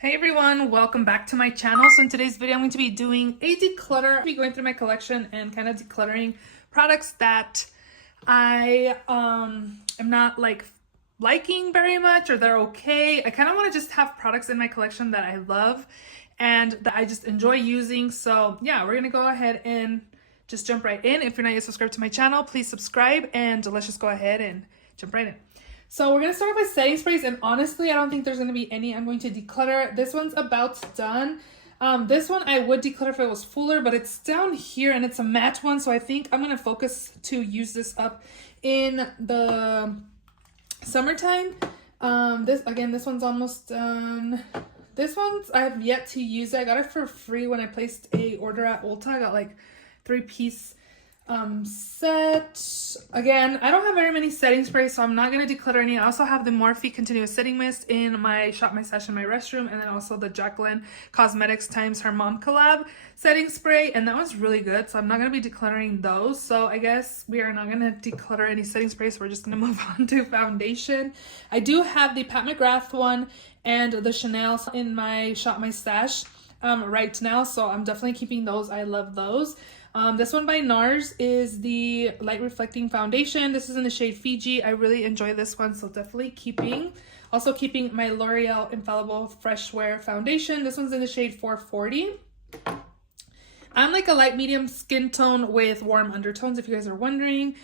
Hey everyone, welcome back to my channel. So in today's video, I'm going to be doing a declutter. I'll be going through my collection and kind of decluttering products that I am not liking very much, or they're okay. I kind of want to just have products in my collection that I love and that I just enjoy using. So yeah, we're going to go ahead and just jump right in. If you're not yet subscribed to my channel, please subscribe and let's just go ahead and jump right in. So we're going to start with setting sprays, and honestly, I don't think there's going to be any I'm going to declutter. This one's about done. This one I would declutter if it was fuller, but it's down here and it's a matte one, so I think I'm going to focus to use this up in the summertime. This one's almost done. This one's, I have yet to use it. I got it for free when I placed a order at Ulta. I got like 3-piece set. Again, I don't have very many setting sprays, so I'm not going to declutter any. I also have the Morphe Continuous Setting Mist in my Shop My Stash in my restroom, and then also the Jacqueline Cosmetics times her mom collab setting spray, and that was really good, so I'm not going to be decluttering those. So I guess we are not going to declutter any setting sprays, so we're just going to move on to foundation. I do have the Pat McGrath one and the Chanel in my Shop My Stash right now, so I'm definitely keeping those. I love those. This one by NARS is the Light Reflecting Foundation. This is in the shade Fiji. I really enjoy this one, so definitely keeping. Also keeping my L'Oreal Infallible Fresh Wear Foundation. This one's in the shade 440. I'm like a light medium skin tone with warm undertones, if you guys are wondering.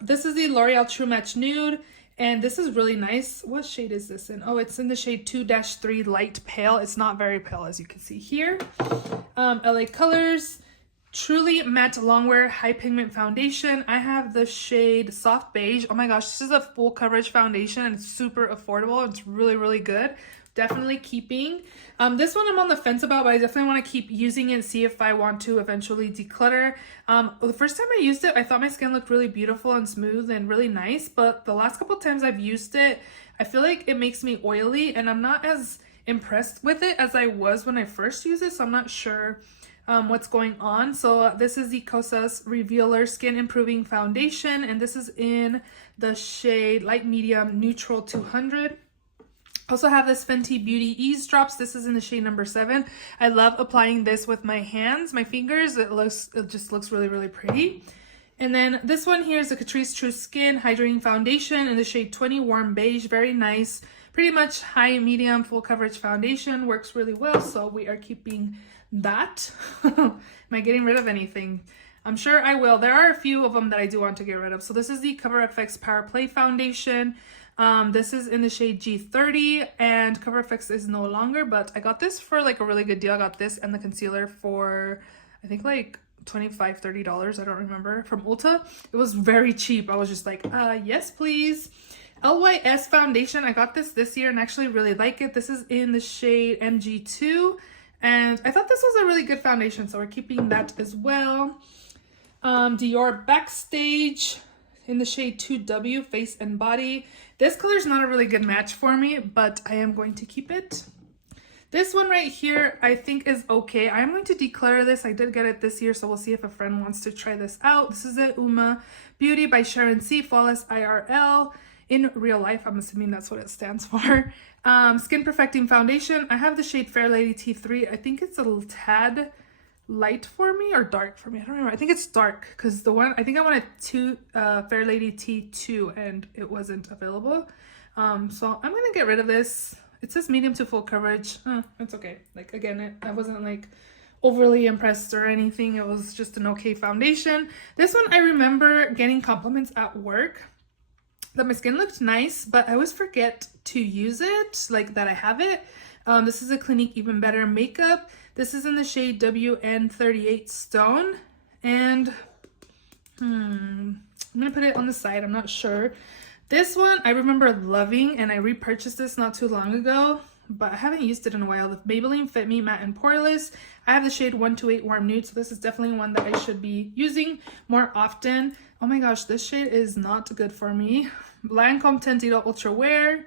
This is the L'Oreal True Match Nude, and this is really nice. What shade is this in? Oh, it's in the shade 2-3 Light Pale. It's not very pale, as you can see here. LA Colors Truly Matte Longwear High Pigment Foundation. I have the shade Soft Beige. Oh my gosh, this is a full coverage foundation and it's super affordable. It's really, really good. Definitely keeping. This one I'm on the fence about, but I definitely want to keep using it and see if I want to eventually declutter. The first time I used it, I thought my skin looked really beautiful and smooth and really nice, but the last couple times I've used it, I feel like it makes me oily and I'm not as impressed with it as I was when I first used it, so I'm not sure what's going on. So this is the Kosas Revealer Skin Improving Foundation, and this is in the shade Light Medium Neutral 200. Also have this Fenty Beauty Ease Drops. This is in the shade number 7. I love applying this with my hands, my fingers. It just looks really, really pretty. And then this one here is the Catrice True Skin Hydrating Foundation in the shade 20 Warm Beige. Very nice. Pretty much high, medium, full coverage foundation. Works really well, so we are keeping that. Am I getting rid of anything? I'm sure I will. There are a few of them that I do want to get rid of. So this is the Cover FX Power Play Foundation. This is in the shade G30, and Cover FX is no longer, but I got this for like a really good deal. I got this and the concealer for, I think like $25-30, I don't remember, from Ulta. It was very cheap. I was just like, yes please. LYS Foundation, I got this year and actually really like it. This is in the shade MG2, and I thought this was a really good foundation, so we're keeping that as well. Dior Backstage in the shade 2W Face and Body. This color is not a really good match for me, but I am going to keep it. This one right here I think is okay. I am going to declutter this. I did get it this year, so we'll see if a friend wants to try this out. This is a Uma Beauty by Sharon C. Flawless IRL. In real life, I'm assuming that's what it stands for. Skin Perfecting Foundation. I have the shade Fair Lady T3. I think it's a little tad light for me or dark for me. I don't remember. I think it's dark because the one, I think I wanted Fair Lady T2 and it wasn't available. So I'm going to get rid of this. It says medium to full coverage. It's okay. Like again, I wasn't like overly impressed or anything. It was just an okay foundation. This one, I remember getting compliments at work that my skin looked nice, but I always forget to use it, like that I have it. This is a Clinique Even Better Makeup. This is in the shade WN38 Stone, and I'm gonna put it on the side. I'm not sure. This one I remember loving, and I repurchased this not too long ago, but I haven't used it in a while. The Maybelline Fit Me Matte and Poreless. I have the shade 128 Warm Nude, so this is definitely one that I should be using more often. Oh my gosh, this shade is not good for me. Lancome Tendito Ultra Wear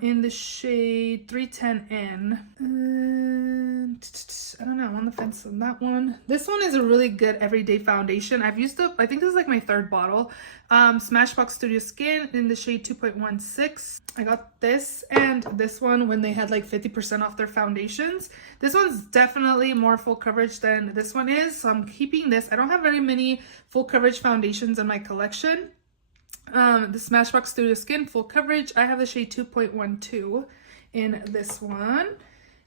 in the shade 310N. I don't know, I'm on the fence on that one. This one is a really good everyday foundation. I've used up, I think this is like my third bottle. Smashbox Studio Skin in the shade 2.16. I got this and this one when they had like 50% off their foundations. This one's definitely more full coverage than this one is, so I'm keeping this. I don't have very many full coverage foundations in my collection. The Smashbox Studio Skin full coverage, I have the shade 2.12 in this one.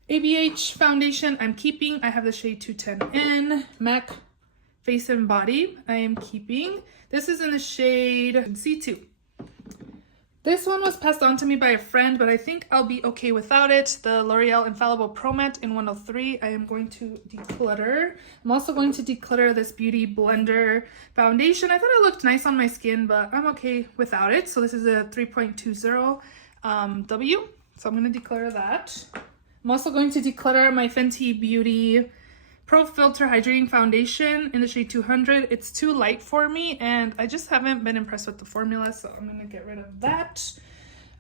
ABH foundation I'm keeping. I have the shade 210N. MAC Face and Body I am keeping. This is in the shade C2. This one was passed on to me by a friend, but I think I'll be okay without it. The L'Oreal Infallible Pro Matte in 103. I am going to declutter. I'm also going to declutter this Beauty Blender foundation. I thought it looked nice on my skin, but I'm okay without it. So this is a 3.20 W. So I'm going to declutter that. I'm also going to declutter my Fenty Beauty Pro Filter Hydrating Foundation in the shade 200. It's too light for me and I just haven't been impressed with the formula, so I'm going to get rid of that.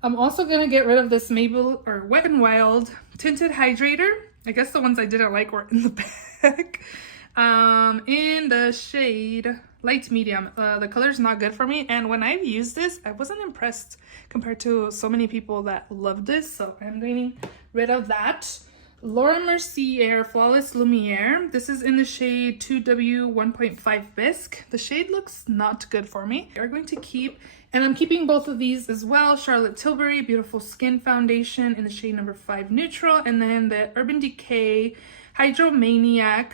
I'm also going to get rid of this Wet n Wild Tinted Hydrator. I guess the ones I didn't like were in the bag. In the shade Light Medium. The color's not good for me, and when I've used this, I wasn't impressed compared to so many people that love this, so I'm getting rid of that. Laura Mercier Flawless Lumiere. This is in the shade 2W 1.5 Bisque. The shade looks not good for me. We're going to keep, and I'm keeping both of these as well. Charlotte Tilbury Beautiful Skin Foundation in the shade number 5 Neutral, and then the Urban Decay Hydromaniac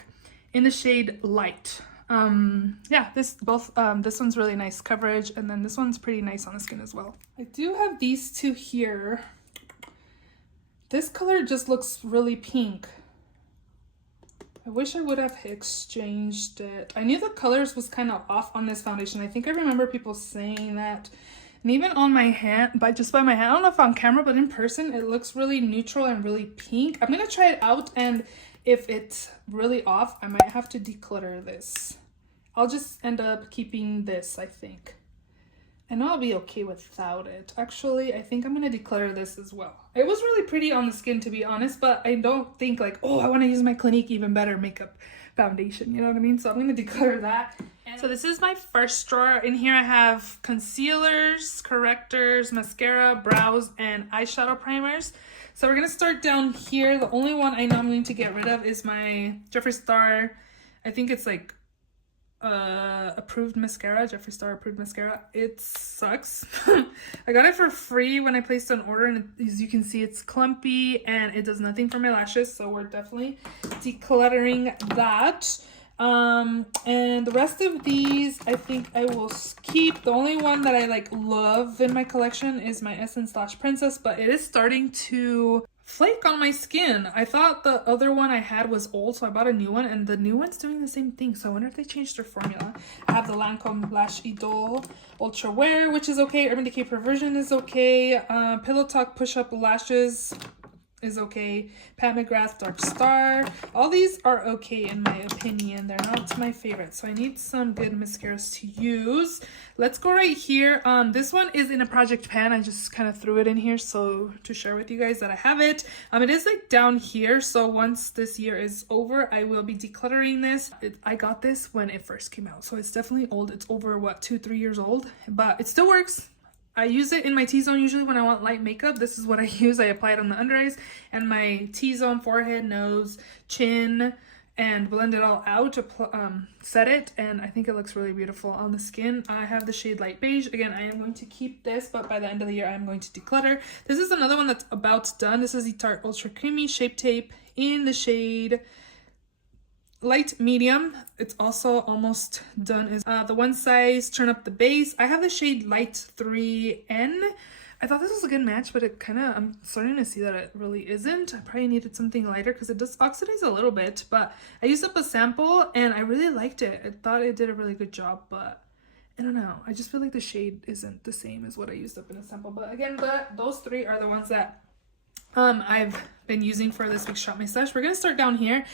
in the shade Light. Yeah, this one's really nice coverage, and then this one's pretty nice on the skin as well. I do have these two here. This color just looks really pink. I wish I would have exchanged it. I knew the colors was kind of off on this foundation. I think I remember people saying that. And even on my hand, just by my hand, I don't know if on camera, but in person, it looks really neutral and really pink. I'm going to try it out, and if it's really off, I might have to declutter this. I'll just end up keeping this, I think. I know I'll be okay without it. Actually, I think I'm going to declutter this as well. It was really pretty on the skin, to be honest, but I don't think like, oh, I want to use my Clinique Even Better makeup foundation. You know what I mean? So I'm going to declutter that. So this is my first drawer. In here I have concealers, correctors, mascara, brows, and eyeshadow primers. So we're going to start down here. The only one I know I'm going to get rid of is my Jeffree Star. I think it's like approved mascara, Jeffree Star approved mascara. It sucks. I got it for free when I placed an order, and as you can see, it's clumpy and it does nothing for my lashes, so we're definitely decluttering that. And the rest of these I think I will keep. The only one that I like love in my collection is my Essence Lash Princess, but it is starting to flake on my skin. I thought the other one I had was old, so I bought a new one, and the new one's doing the same thing, so I wonder if they changed their formula. I have the Lancome Lash Idole Ultra Wear, which is okay. Urban Decay Perversion is okay. Pillow Talk Push Up Lashes is okay. Pat McGrath Dark Star. All these are okay in my opinion. They're not my favorite, so I need some good mascaras to use. Let's go right here. This one is in a project pan. I just kind of threw it in here so to share with you guys that I have it. It is like down here, so once this year is over, I will be decluttering this. I got this when it first came out, so it's definitely old. It's over what, 2-3 years old, but it still works. I use it in my T-zone usually when I want light makeup. This is what I use. I apply it on the under eyes and my T-zone, forehead, nose, chin, and blend it all out to set it, and I think it looks really beautiful on the skin. I have the shade Light Beige. Again, I am going to keep this, but by the end of the year, I am going to declutter. This is another one that's about done. This is the Tarte Ultra Creamy Shape Tape in the shade Light Medium. It's also almost done. Is the One Size Turn Up the Base. I have the shade Light 3N. I thought this was a good match, but it kind of, I'm starting to see that it really isn't. I probably needed something lighter because it does oxidize a little bit, but I used up a sample and I really liked it. I thought it did a really good job, but I don't know. I just feel like the shade isn't the same as what I used up in a sample. But again, those three are the ones that I've been using for this week's Shop My Stash. We're gonna start down here.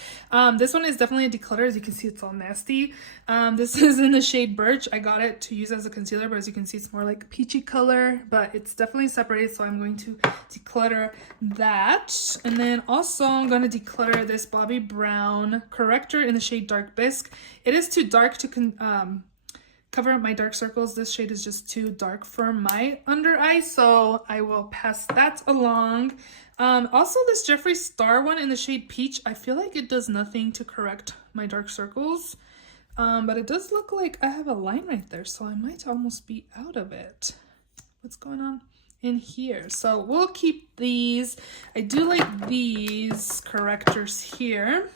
This one is definitely a declutter. As you can see, it's all nasty. This is in the shade Birch. I got it to use as a concealer, but as you can see, it's more like a peachy color, but it's definitely separated, so I'm going to declutter that. And then also I'm going to declutter this Bobbi Brown corrector in the shade Dark Bisque. It is too dark to cover up my dark circles. This shade is just too dark for my under eye, so I will pass that along. Also this Jeffree Star one in the shade Peach, I feel like it does nothing to correct my dark circles, but it does look like I have a line right there, so I might almost be out of it. What's going on in here? So we'll keep these. I do like these correctors here.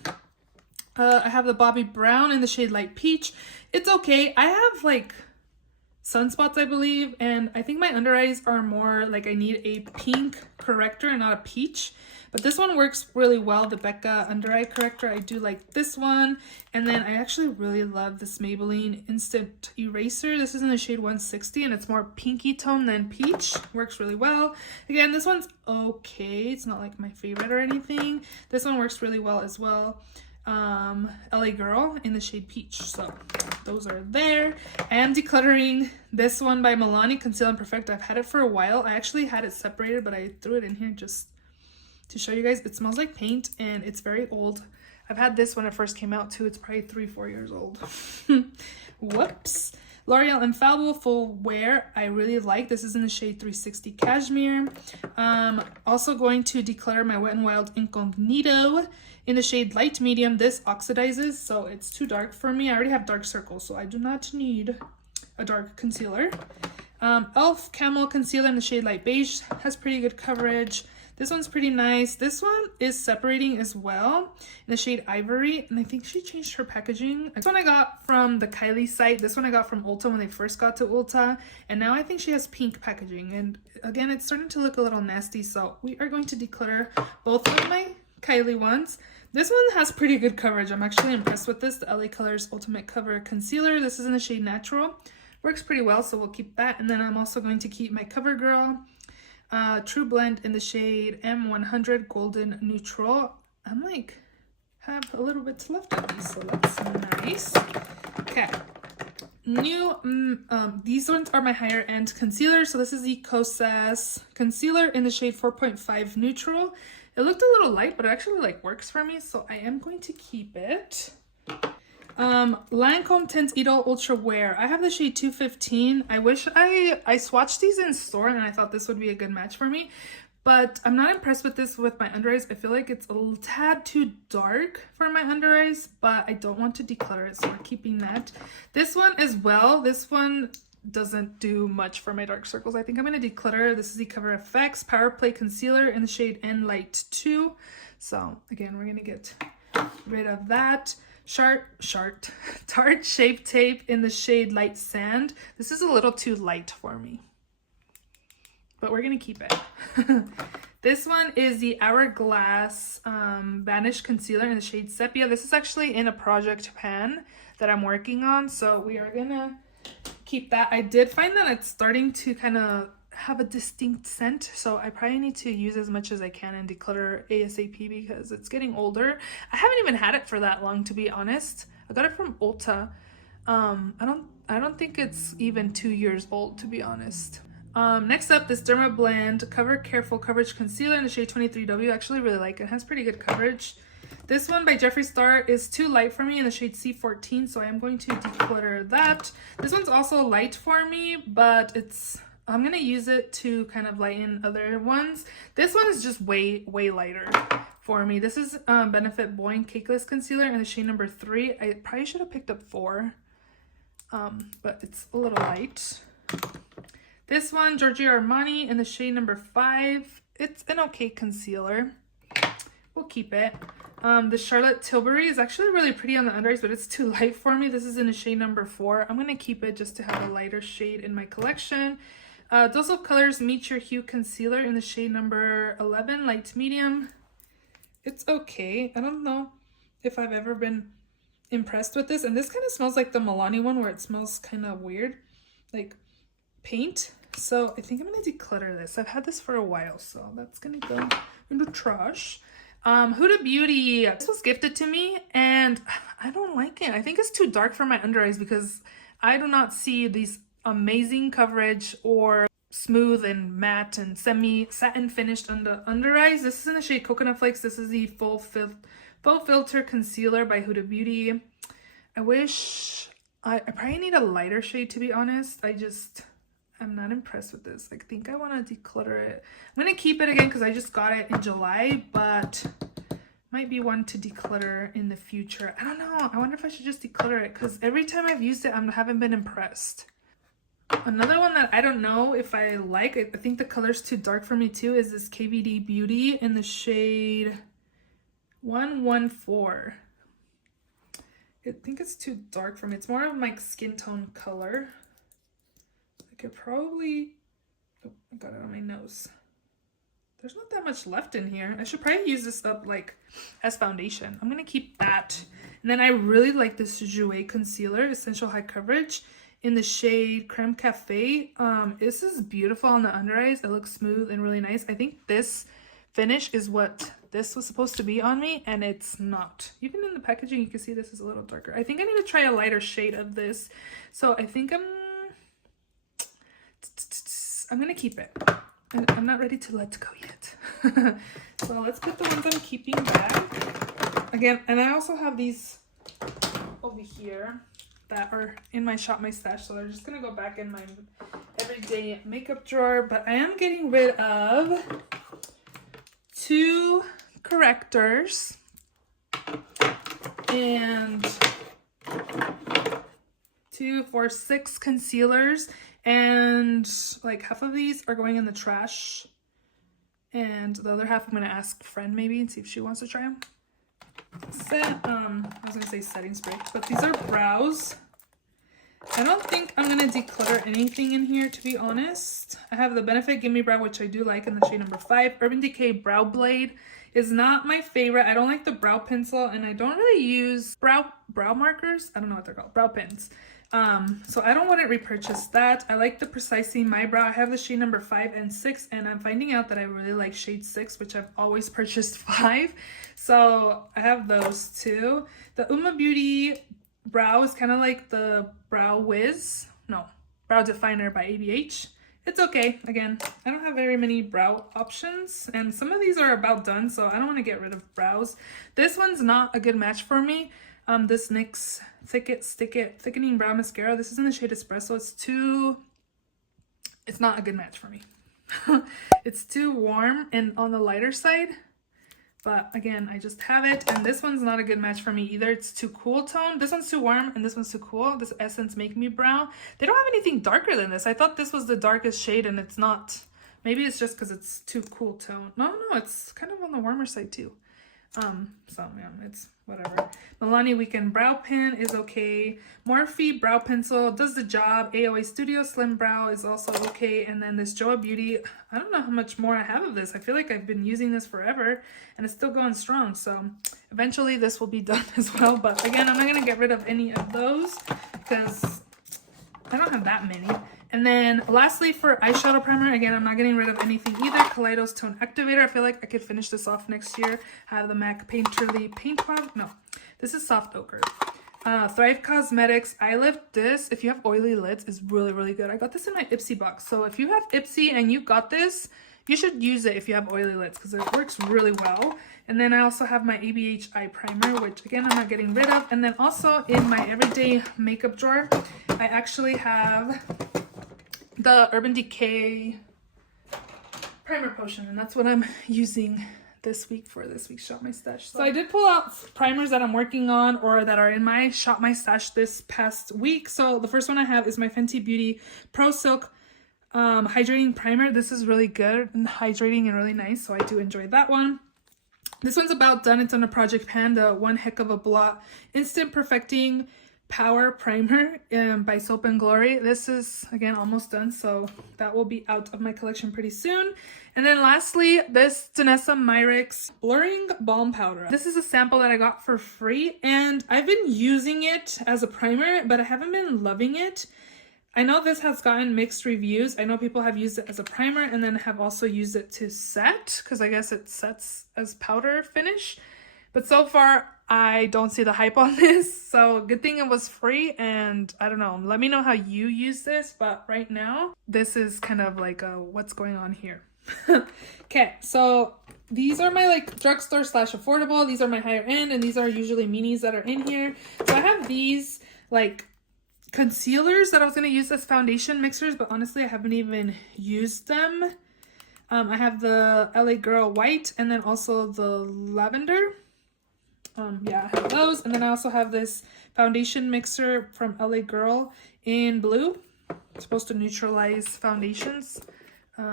I have the Bobbi Brown in the shade Light Peach. It's okay. I have like sunspots, I believe, and I think my under eyes are more like I need a pink corrector and not a peach. But this one works really well, the Becca under eye corrector. I do like this one. And then I actually really love this Maybelline Instant Eraser. This is in the shade 160 and it's more pinky tone than peach. Works really well. Again, this one's okay. It's not like my favorite or anything. This one works really well as well. LA Girl in the shade Peach. So those are there. I am decluttering this one by Milani, Conceal and Perfect. I've had it for a while. I actually had it separated, but I threw it in here just to show you guys. It smells like paint and it's very old. I've had this when it first came out too. It's probably 3-4 years old. Whoops. L'Oreal Infallible Full Wear, I really like. This is in the shade 360 Cashmere. Also going to declutter my Wet n Wild Incognito in the shade Light Medium. This oxidizes, so it's too dark for me. I already have dark circles, so I do not need a dark concealer. e.l.f. Camel Concealer in the shade Light Beige has pretty good coverage. This one's pretty nice. This one is separating as well in the shade Ivory, and I think she changed her packaging. This one I got from the Kylie site. This one I got from Ulta when they first got to Ulta, and now I think she has pink packaging. And again, it's starting to look a little nasty, so we are going to declutter both of my Kylie ones. This one has pretty good coverage. I'm actually impressed with this. The LA Colors Ultimate Cover Concealer. This is in the shade Natural. Works pretty well, so we'll keep that. And then I'm also going to keep my CoverGirl True Blend in the shade M100 Golden Neutral. I'm like, have a little bit left of these, so that's nice. Okay. New, these ones are my higher end concealer. So this is the Kosas concealer in the shade 4.5 Neutral. It looked a little light, but it actually like works for me, so I am going to keep it. Lancome Tense Idol Ultra Wear. I have the shade 215. I wish I swatched these in store and I thought this would be a good match for me, but I'm not impressed with this with my under eyes. I feel like it's a little tad too dark for my under eyes, but I don't want to declutter it, so we're keeping that. This one as well. This one doesn't do much for my dark circles. I think I'm going to declutter. This is the Cover FX Power Play Concealer in the shade N Light 2. So again, we're going to get rid of that. Tarte Shape Tape in the shade Light Sand. This is a little too light for me, but we're going to keep it. This one is the Hourglass Vanish Concealer in the shade Sepia. This is actually in a project pan that I'm working on, so we are going to keep that. I did find that it's starting to kind of have a distinct scent, so I probably need to use as much as I can and declutter ASAP because it's getting older. I haven't even had it for that long, to be honest. I got it from Ulta. I don't think it's even 2 years old, to be honest. Next up, this Derma Blend Cover Careful Coverage Concealer in the shade 23W. I actually really like it. It has pretty good coverage. This one by Jeffree Star is too light for me in the shade C14, so I am going to declutter that. This one's also light for me, but I'm going to use it to kind of lighten other ones. This one is just way lighter for me. This is Benefit Boing Cakeless Concealer in the shade number 3. I probably should have picked up 4, but it's a little light. This one, Giorgio Armani in the shade number 5. It's an okay concealer. We'll keep it. The Charlotte Tilbury is actually really pretty on the under eyes, but it's too light for me. This is in the shade number 4. I'm going to keep it just to have a lighter shade in my collection. Dose of Colors Meet Your Hue Concealer in the shade number 11, Light Medium. It's okay. I don't know if I've ever been impressed with this. And this kind of smells like the Milani one, where it smells kind of weird, like paint. So I think I'm going to declutter this. I've had this for a while, so that's going to go. We're in the trash. Huda Beauty, this was gifted to me and I don't like it. I think it's too dark for my under eyes because I do not see these amazing coverage or smooth and matte and semi satin finished on the under eyes. This is in the shade Coconut Flakes. This is the full filter concealer by Huda Beauty. I wish I probably need a lighter shade, to be honest. I'm not impressed with this. I think I want to declutter it. I'm going to keep it again because I just got it in July, but might be one to declutter in the future. I don't know. I wonder if I should just declutter it because every time I've used it, I haven't been impressed. Another one that I don't know if I like, I think the color's too dark for me too, is this KVD Beauty in the shade 114. I think it's too dark for me. It's more of my skin tone color. I could probably, oh, I got it on my nose. There's not that much left in here. I should probably use this up like as foundation. I'm gonna keep that. And then I really like this Jouer concealer, Essential High Coverage in the shade Creme Cafe. This is beautiful on the under eyes. It looks smooth and really nice. I think this finish is what this was supposed to be on me, and it's not. Even in the packaging, you can see this is a little darker. I think I need to try a lighter shade of this. So I think I'm gonna keep it. I'm not ready to let go yet. So let's put the ones I'm keeping back. Again, and I also have these over here that are in my Shop My Stash. So they're just gonna go back in my everyday makeup drawer. But I am getting rid of 2 correctors and 2, 4, 6 concealers. And like half of these are going in the trash. And the other half I'm going to ask a friend maybe and see if she wants to try them. I was going to say setting spray, but these are brows. I don't think I'm going to declutter anything in here, to be honest. I have the Benefit Gimme Brow, which I do like in the shade number 5. Urban Decay Brow Blade is not my favorite. I don't like the brow pencil, and I don't really use brow markers. I don't know what they're called. Brow pens. So I don't want to repurchase that. I like the Precisely My Brow. I have the shade number 5 and 6, and I'm finding out that I really like shade 6, which I've always purchased 5. So I have those too. The Uma Beauty Brow is kind of like the Brow Definer by ABH. It's okay. Again, I don't have very many brow options, and some of these are about done, so I don't want to get rid of brows. This one's not a good match for me. This NYX Thickening Brow Mascara. This is in the shade Espresso. It's not a good match for me. It's too warm and on the lighter side. But again, I just have it. And this one's not a good match for me either. It's too cool tone. This one's too warm and this one's too cool. This Essence Make Me Brow. They don't have anything darker than this. I thought this was the darkest shade and it's not. Maybe it's just because it's too cool tone. No, it's kind of on the warmer side too. So yeah, it's whatever. Milani Weekend Brow Pen is okay. Morphe Brow Pencil does the job. AOA Studio Slim Brow is also okay. And then this Joa Beauty, I don't know how much more I have of this. I feel like I've been using this forever and it's still going strong. So eventually this will be done as well. But again, I'm not going to get rid of any of those because I don't have that many. And then lastly for eyeshadow primer, again, I'm not getting rid of anything either. Kaleidos Tone Activator. I feel like I could finish this off next year. I have the MAC Painterly Paint Pot. No, this is Soft Ochre. Thrive Cosmetics Eye Lift. This, if you have oily lids, is really, really good. I got this in my Ipsy box. So if you have Ipsy and you got this, you should use it if you have oily lids because it works really well. And then I also have my ABH Eye Primer, which again, I'm not getting rid of. And then also in my everyday makeup drawer, I actually have the Urban Decay Primer Potion, and that's what I'm using this week for this week's Shop My Stash. So I did pull out primers that I'm working on or that are in my Shop My Stash this past week. So the first one I have is my Fenty Beauty Pro Silk Hydrating Primer. This is really good and hydrating and really nice, so I do enjoy that one. This one's about done. It's on a Project Panda One Heck of a Blot Instant Perfecting Power Primer by Soap and Glory. This is, again, almost done, so that will be out of my collection pretty soon. And then lastly, this Danessa Myricks Blurring Balm Powder. This is a sample that I got for free, and I've been using it as a primer, but I haven't been loving it. I know this has gotten mixed reviews. I know people have used it as a primer and then have also used it to set, because I guess it sets as powder finish. But so far, I don't see the hype on this. So good thing it was free, and I don't know. Let me know how you use this, but right now, this is kind of like a what's going on here. Okay, so these are my like drugstore slash affordable. These are my higher end, and these are usually minis that are in here. So I have these like concealers that I was going to use as foundation mixers, but honestly I haven't even used them. I have the LA Girl white and then also the lavender. Yeah, I have those. And then I also have this foundation mixer from LA Girl in blue. It's supposed to neutralize foundations.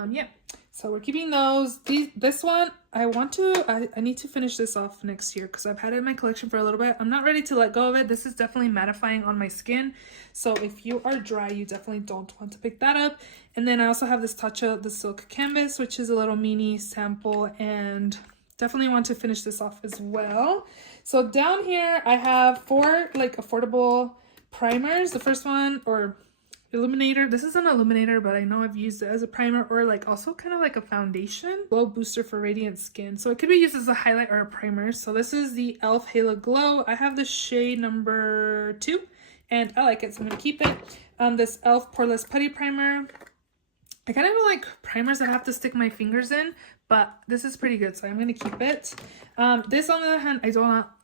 Yeah, so we're keeping those. This one, I need to finish this off next year because I've had it in my collection for a little bit. I'm not ready to let go of it. This is definitely mattifying on my skin. So if you are dry, you definitely don't want to pick that up. And then I also have this Tatcha, the Silk Canvas, which is a little mini sample, and definitely want to finish this off as well. So down here, I have 4 like affordable primers. The first one, or illuminator. This is an illuminator, but I know I've used it as a primer or like also kind of like a foundation. Glow booster for radiant skin. So it could be used as a highlight or a primer. So this is the e.l.f. Halo Glow. I have the shade number 2 and I like it, so I'm going to keep it. This e.l.f. Poreless Putty Primer. I kind of don't like primers that I have to stick my fingers in, but this is pretty good, so I'm gonna keep it. This, on the other hand, I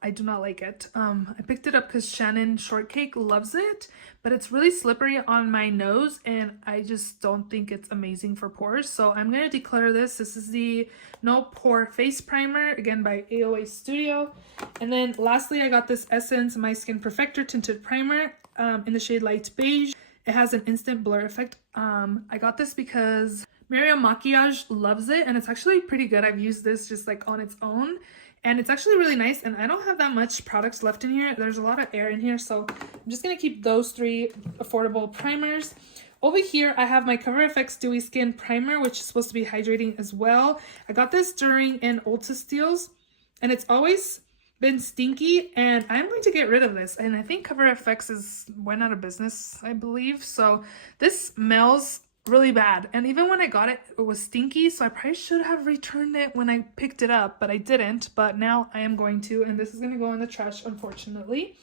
do not like it. I picked it up because Shannon Shortcake loves it, but it's really slippery on my nose, and I just don't think it's amazing for pores. So I'm gonna declutter this. This is the No Pore Face Primer, again by AOA Studio. And then lastly, I got this Essence My Skin Perfector Tinted Primer in the shade Light Beige. It has an instant blur effect. I got this because marielamakeup loves it, and it's actually pretty good. I've used this just like on its own, and it's actually really nice, and I don't have that much products left in here. There's a lot of air in here, so I'm just gonna keep those 3 affordable primers. Over here, I have my Cover FX Dewy Skin Primer, which is supposed to be hydrating as well. I got this during an Ulta Steals, and it's always been stinky, and I'm going to get rid of this. And I think Cover FX went out of business, I believe. So this smells really bad, and even when I got it, it was stinky, so I probably should have returned it when I picked it up, but I didn't. But now I am going to, and this is going to go in the trash, unfortunately.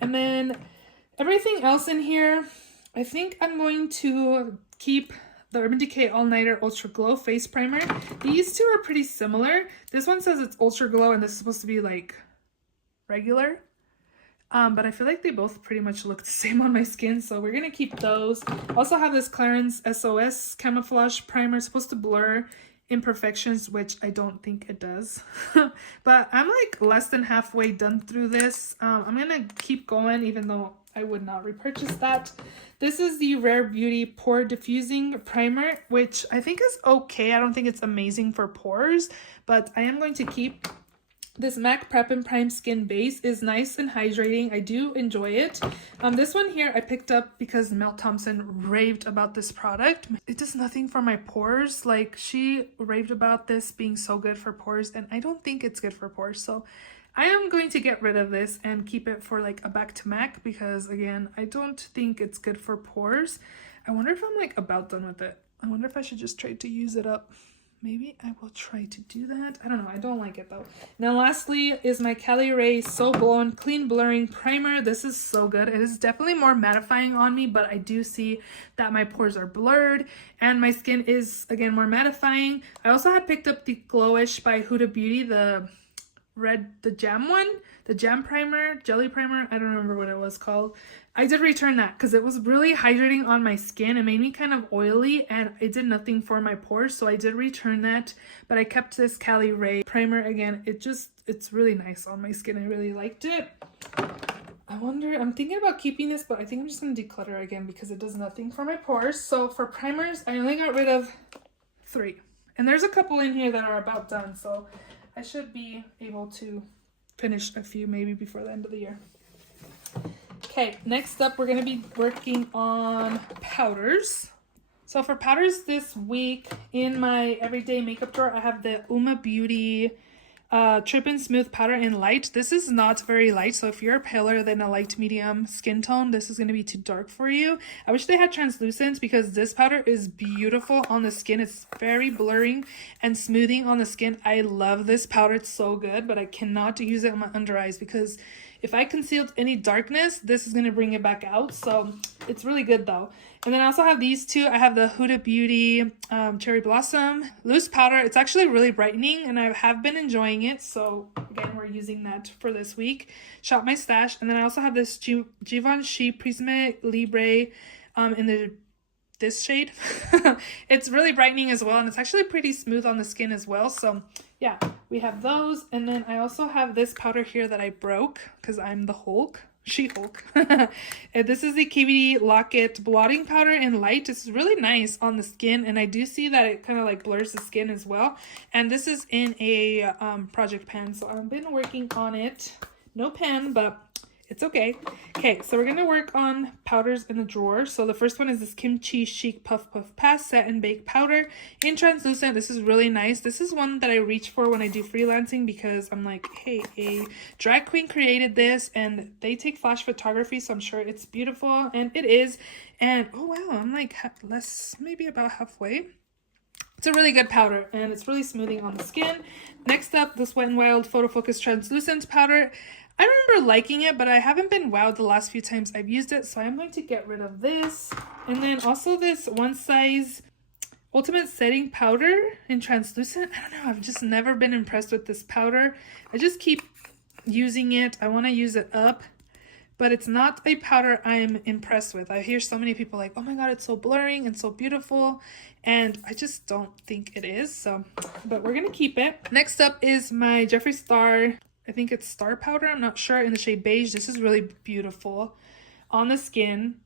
And then everything else in here, I think I'm going to keep the Urban Decay All Nighter Ultra Glow Face Primer. These 2 are pretty similar. This one says it's Ultra Glow, and this is supposed to be like regular. But I feel like they both pretty much look the same on my skin, so we're gonna keep those. Also have this Clarins SOS Camouflage Primer. It's supposed to blur imperfections, which I don't think it does. But I'm like less than halfway done through this. I'm gonna keep going, even though I would not repurchase that. This is the Rare Beauty Pore Diffusing Primer, which I think is okay. I don't think it's amazing for pores, but I am going to keep. This MAC Prep and Prime Skin Base is nice and hydrating. I do enjoy it. This one here I picked up because Mel Thompson raved about this product. It does nothing for my pores. Like, she raved about this being so good for pores, and I don't think it's good for pores. So I am going to get rid of this and keep it for like a back to MAC because, again, I don't think it's good for pores. I wonder if I'm like about done with it. I wonder if I should just try to use it up. Maybe I will try to do that. I don't know. I don't like it though. Now lastly is my Cali Ray So Blown Clean Blurring Primer. This is so good. It is definitely more mattifying on me, but I do see that my pores are blurred and my skin is, again, more mattifying. I also had picked up the Glowish by Huda Beauty, the jam one, the jam primer, jelly primer. I don't remember what it was called. I did return that because it was really hydrating on my skin. It made me kind of oily and it did nothing for my pores, so I did return that. But I kept this Cali Ray primer. Again, it's really nice on my skin. I really liked it. I'm thinking about keeping this, but I think I'm just going to declutter again because it does nothing for my pores. So for primers, I only got rid of 3. And there's a couple in here that are about done, so I should be able to finish a few maybe before the end of the year. Okay, next up we're going to be working on powders. So for powders this week, in my everyday makeup drawer, I have the Uma Beauty Trip and Smooth Powder in Light. This is not very light, so if you're paler than a light medium skin tone, this is going to be too dark for you. I wish they had translucent because this powder is beautiful on the skin. It's very blurring and smoothing on the skin. I love this powder. It's so good, but I cannot use it on my under eyes because if I concealed any darkness, this is going to bring it back out. So it's really good though. And then I also have these two. I have the Huda Beauty Cherry Blossom Loose Powder. It's actually really brightening and I have been enjoying it. So again, we're using that for this week. Shop my stash. And then I also have this Givenchy Prisme Libre in this shade. It's really brightening as well. And it's actually pretty smooth on the skin as well. So yeah, we have those. And then I also have this powder here that I broke because I'm the Hulk. She-Hulk. This is the KVD Lock-It Blotting Powder in Light. It's really nice on the skin, and I do see that it kind of like blurs the skin as well. And this is in a project pan, so I've been working on it. No pen, but it's okay. Okay, so we're gonna work on powders in the drawer. So the first one is this Kimchi Chic Puff Puff Pass Set and Bake Powder in translucent. This is really nice. This is one that I reach for when I do freelancing because I'm like, hey, a drag queen created this and they take flash photography, so I'm sure it's beautiful, and it is. And oh wow, I'm like maybe about halfway. It's a really good powder and it's really smoothing on the skin. Next up, this Wet n Wild Photo Focus Translucent Powder. I remember liking it, but I haven't been wowed the last few times I've used it, so I'm going to get rid of this. And then also this One Size Ultimate Setting Powder in translucent. I don't know, I've just never been impressed with this powder. I just keep using it. I want to use it up, but it's not a powder I'm impressed with. I hear so many people like, oh my god, it's so blurring and so beautiful, and I just don't think it is. So, but we're gonna keep it. Next up is my Jeffree Star, I think it's Star Powder, I'm not sure, in the shade Beige. This is really beautiful on the skin.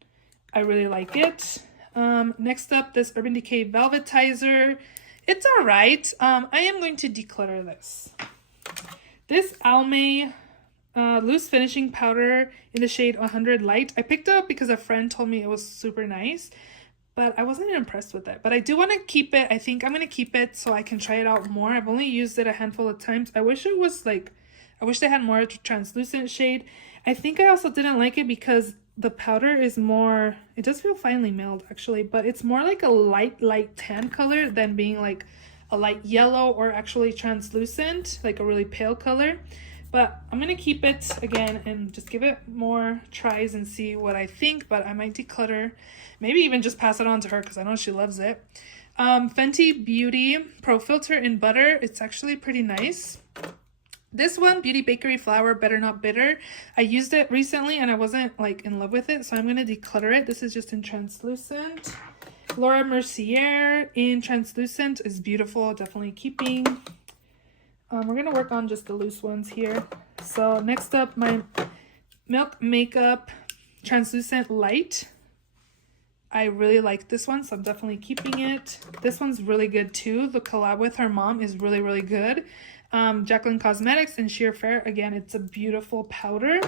I really like it. Next up, this Urban Decay Velvetizer. It's all right. I am going to declutter this. This Almay loose finishing powder in the shade 100 Light. I picked it up because a friend told me it was super nice, but I wasn't impressed with it. But I do want to keep it. I think I'm going to keep it so I can try it out more. I've only used it a handful of times. I wish it was like, I wish they had more translucent shade. I think I also didn't like it because the powder is more, it does feel finely milled actually, but it's more like a light tan color than being like a light yellow or actually translucent, like a really pale color. But I'm going to keep it again and just give it more tries and see what I think, but I might declutter, maybe even just pass it on to her because I know she loves it. Fenty Beauty Pro Filter in Butter. It's actually pretty nice. This one, Beauty Bakery Flour Better Not Bitter. I used it recently and I wasn't like in love with it, so I'm going to declutter it. This is just in translucent. Laura Mercier in translucent is beautiful, definitely keeping. We're going to work on just the loose ones here. So next up, my Milk Makeup Translucent Light. I really like this one, so I'm definitely keeping it. This one's really good too. The collab with her mom is really, really good. Jaclyn Cosmetics in Sheer Fair. Again, it's a beautiful powder.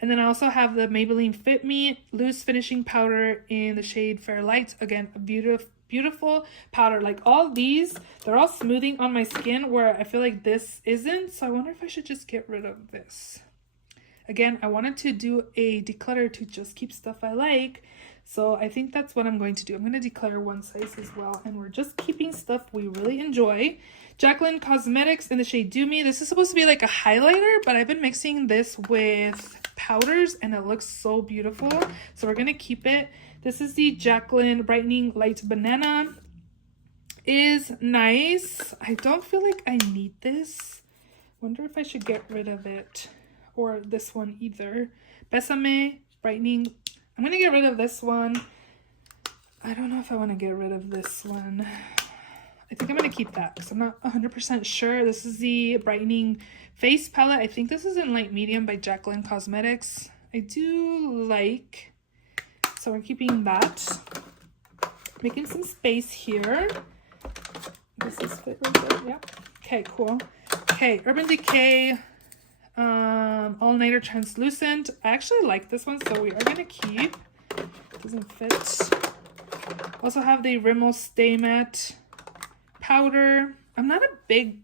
And then I also have the Maybelline Fit Me Loose Finishing Powder in the shade Fair Light. Again, a beautiful powder. Like all these, they're all smoothing on my skin where I feel like this isn't. So I wonder if I should just get rid of this. Again, I wanted to do a declutter to just keep stuff I like. So I think that's what I'm going to do. I'm going to declutter One Size as well. And we're just keeping stuff we really enjoy. Jaclyn Cosmetics in the shade Do Me. This is supposed to be like a highlighter, but I've been mixing this with powders and it looks so beautiful. So we're going to keep it. This is the Jaclyn Brightening Light Banana. Is nice. I don't feel like I need this. Wonder if I should get rid of it. Or this one either. Besame Brightening. I'm going to get rid of this one. I don't know if I want to get rid of this one. I think I'm going to keep that because I'm not 100% sure. This is the Brightening Face Palette. I think this is in Light Medium by Jaclyn Cosmetics. I do like, so we're keeping that. Making some space here. Does this fit right there? Yeah. Okay, cool. Okay, Urban Decay All Nighter Translucent. I actually like this one, so we are going to keep. It doesn't fit. Also have the Rimmel Stay Matte powder. I'm not a big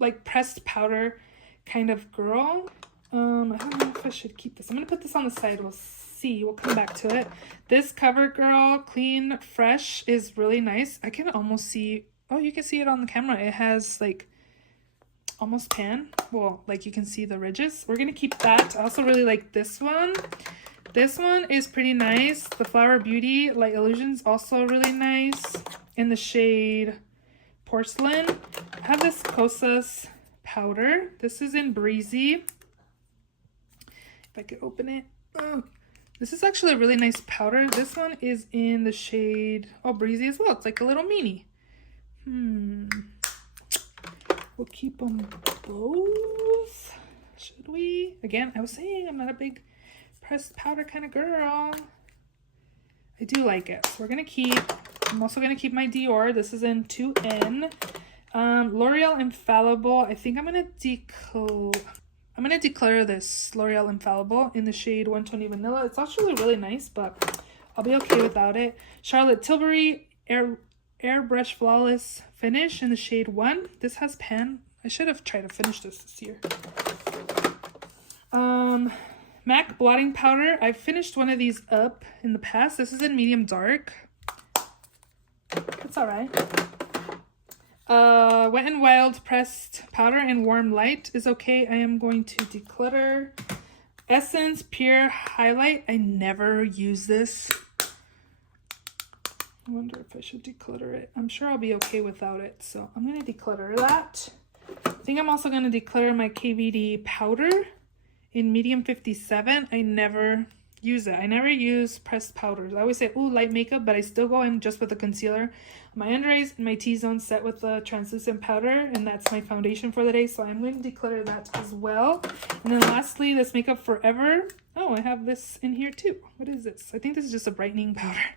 like pressed powder kind of girl. I don't know if I should keep this. I'm gonna put this on the side. We'll see. We'll come back to it. This CoverGirl Clean Fresh is really nice. I can almost see. Oh, you can see it on the camera. It has like almost pan. Well, like you can see the ridges. We're gonna keep that. I also really like this one. This one is pretty nice. The Flower Beauty Light Illusions also really nice in the shade Porcelain. I have this Kosas powder. This is in Breezy. If I could open it. Oh, this is actually a really nice powder. This one is in the shade, oh, Breezy as well. It's like a little mini. We'll keep them both. Should we? Again, I was saying I'm not a big pressed powder kind of girl. I do like it. So we're going to keep, I'm also going to keep my Dior. This is in 2N. L'Oreal Infallible. I think I'm going to declutter this L'Oreal Infallible in the shade 120 Vanilla. It's actually really nice, but I'll be okay without it. Charlotte Tilbury Airbrush Flawless Finish in the shade 1. This has pan. I should have tried to finish this year. MAC Blotting Powder. I finished one of these up in the past. This is in medium dark. It's alright. Wet n Wild Pressed Powder in Warm Light is okay. I am going to declutter. Essence Pure Highlight. I never use this. I wonder if I should declutter it. I'm sure I'll be okay without it, so I'm going to declutter that. I think I'm also going to declutter my KVD powder in medium 57. I never use it. I never use pressed powders. I always say, ooh, light makeup, but I still go in just with the concealer. My under eyes and my T-zone set with the translucent powder, and that's my foundation for the day, so I'm going to declutter that as well. And then lastly, this Makeup Forever. Oh, I have this in here too. What is this? I think this is just a brightening powder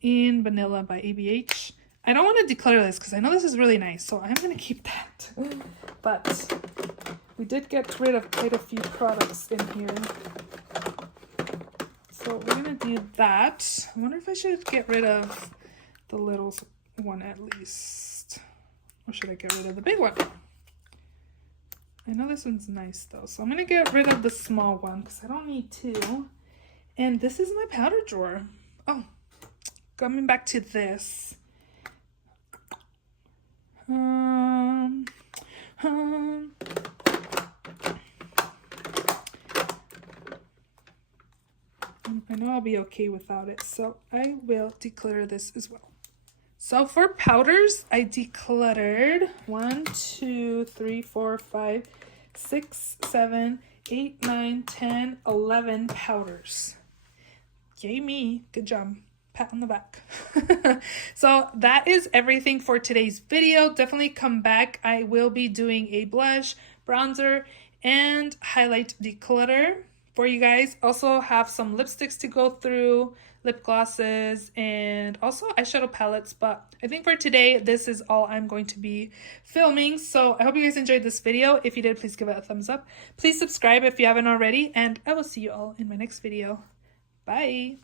in Vanilla by ABH. I don't want to declutter this because I know this is really nice, so I'm going to keep that. But we did get rid of quite a few products in here. So we're going to do that. I wonder if I should get rid of the little one at least. Or should I get rid of the big one? I know this one's nice though. So I'm going to get rid of the small one because I don't need two. And this is my powder drawer. Oh, coming back to this. I know I'll be okay without it, so I will declutter this as well. So for powders, I decluttered 1, 2, 3, 4, 5, 6, 7, 8, 9, 10, 11 powders. Yay me, good job. Pat on the back. So that is everything for today's video. Definitely come back. I will be doing a blush, bronzer, and highlight declutter for you guys. Also have some lipsticks to go through, lip glosses, and also eyeshadow palettes. But I think for today, this is all I'm going to be filming. So I hope you guys enjoyed this video. If you did, please give it a thumbs up. Please subscribe if you haven't already, and I will see you all in my next video. Bye.